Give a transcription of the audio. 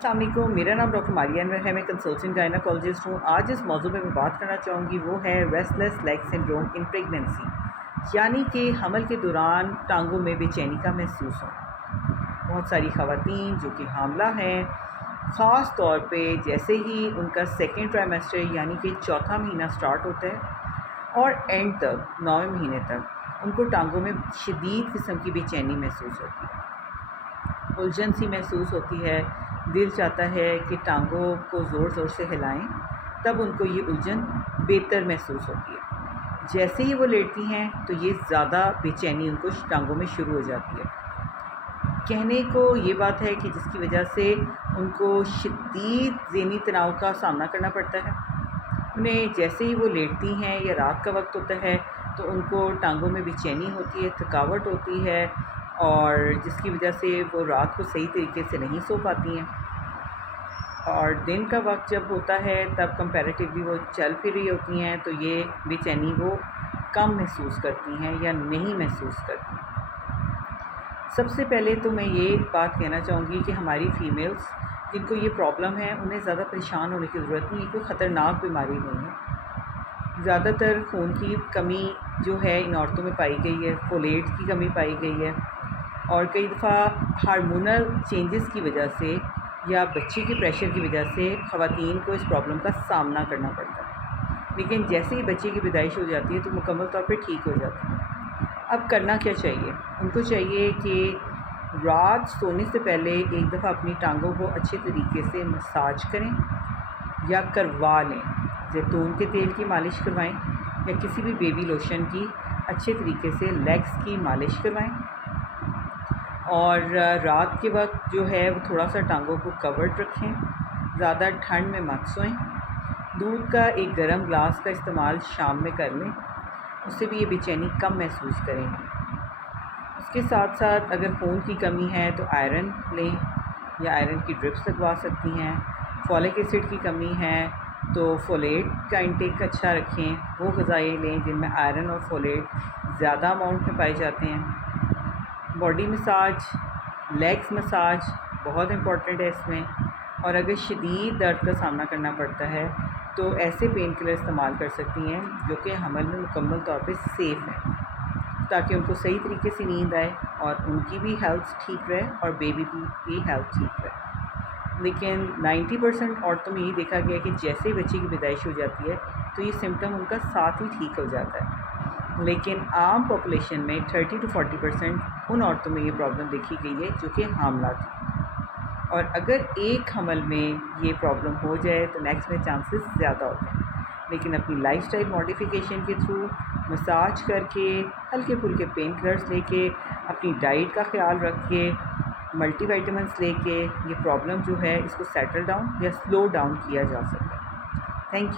السلام علیکم، میرا نام ڈاکٹر ماریہ انور ہے، میں کنسلٹنٹ گائنیکالوجسٹ ہوں۔ آج اس موضوع میں بات کرنا چاہوں گی، وہ ہے ریسٹلیس لیگ سنڈروم ان پریگننسی، یعنی کہ حمل کے دوران ٹانگوں میں بے چینی کا محسوس ہونا۔ بہت ساری خواتین جو کہ حاملہ ہیں، خاص طور پہ جیسے ہی ان کا سیکنڈ ٹرائمیسٹر یعنی کہ چوتھا مہینہ سٹارٹ ہوتا ہے اور اینڈ تک 9ویں مہینے تک ان کو ٹانگوں میں شدید قسم کی بے چینی محسوس ہوتی ہے، الجھن سی محسوس ہوتی ہے، دل چاہتا ہے کہ ٹانگوں کو زور زور سے ہلائیں، تب ان کو یہ الجھن بہتر محسوس ہوتی ہے۔ جیسے ہی وہ لیٹتی ہیں تو یہ زیادہ بے چینی ان کو ٹانگوں میں شروع ہو جاتی ہے۔ کہنے کو یہ بات ہے کہ جس کی وجہ سے ان کو شدید ذہنی تناؤ کا سامنا کرنا پڑتا ہے۔ انہیں جیسے ہی وہ لیٹتی ہیں یا رات کا وقت ہوتا ہے تو ان کو ٹانگوں میں بے چینی ہوتی ہے، تھکاوٹ ہوتی ہے، اور جس کی وجہ سے وہ رات کو صحیح طریقے سے نہیں سو پاتی ہیں، اور دن کا وقت جب ہوتا ہے تب کمپیریٹیولی وہ چل پھر رہی ہوتی ہیں تو یہ بے چینی وہ کم محسوس کرتی ہیں یا نہیں محسوس کرتی۔ سب سے پہلے تو میں یہ بات کہنا چاہوں گی کہ ہماری فیمیلز جن کو یہ پرابلم ہے انہیں زیادہ پریشان ہونے کی ضرورت نہیں ہے، کوئی خطرناک بیماری نہیں ہے۔ زیادہ تر خون کی کمی جو ہے ان عورتوں میں پائی گئی ہے، فولیٹ کی کمی پائی گئی ہے، اور کئی دفعہ ہارمونل چینجز کی وجہ سے یا بچے کے پریشر کی وجہ سے خواتین کو اس پرابلم کا سامنا کرنا پڑتا ہے، لیکن جیسے ہی بچے کی پیدائش ہو جاتی ہے تو مکمل طور پہ ٹھیک ہو جاتی ہے۔ اب کرنا کیا چاہیے؟ ان کو چاہیے کہ رات سونے سے پہلے ایک دفعہ اپنی ٹانگوں کو اچھے طریقے سے مساج کریں یا کروا لیں، زیتون کے تیل کی مالش کروائیں یا کسی بھی بیبی لوشن کی اچھے طریقے سے لیگز کی مالش کروائیں، اور رات کے وقت جو ہے وہ تھوڑا سا ٹانگوں کو کورڈ رکھیں، زیادہ ٹھنڈ میں مت سوئیں۔ دودھ کا ایک گرم گلاس کا استعمال شام میں کر لیں، اس سے بھی یہ بے چینی کم محسوس کریں گے۔ اس کے ساتھ ساتھ اگر خون کی کمی ہے تو آئرن لیں یا آئرن کی ڈرپس لگوا سکتی ہیں۔ فولک ایسڈ کی کمی ہے تو فولیٹ کا انٹیک اچھا رکھیں، وہ غذائیں لیں جن میں آئرن اور فولیٹ زیادہ اماؤنٹ میں پائے جاتے ہیں۔ باڈی مساج، لیگز مساج بہت امپورٹنٹ ہے اس میں، اور اگر شدید درد کا سامنا کرنا پڑتا ہے تو ایسے پین کلر استعمال کر سکتی ہیں جو کہ حمل میں مکمل طور پہ سیف ہیں، تاکہ ان کو صحیح طریقے سے نیند آئے اور ان کی بھی ہیلتھ ٹھیک رہے اور بیبی کی بھی ہیلتھ ٹھیک رہے۔ لیکن 90% عورتوں میں یہ دیکھا گیا کہ جیسے ہی بچے کی پیدائش ہو جاتی ہے تو یہ سمٹم ان کا ساتھ ہی ٹھیک ہو جاتا ہے، لیکن عام پاپولیشن میں 30 to 40% ان عورتوں میں یہ پرابلم دیکھی گئی ہے جو کہ حاملہ تھی، اور اگر ایک حمل میں یہ پرابلم ہو جائے تو نیکسٹ میں چانسز زیادہ ہوتے ہیں۔ لیکن اپنی لائف سٹائل ماڈیفیکیشن کے تھرو، مساج کر کے، ہلکے پھلکے پین کلرز لے کے، اپنی ڈائٹ کا خیال رکھ کے، ملٹی وائٹامنس لے کے، یہ پرابلم جو ہے اس کو سیٹل ڈاؤن یا سلو ڈاؤن کیا جا سکتا ہے۔ Thank you.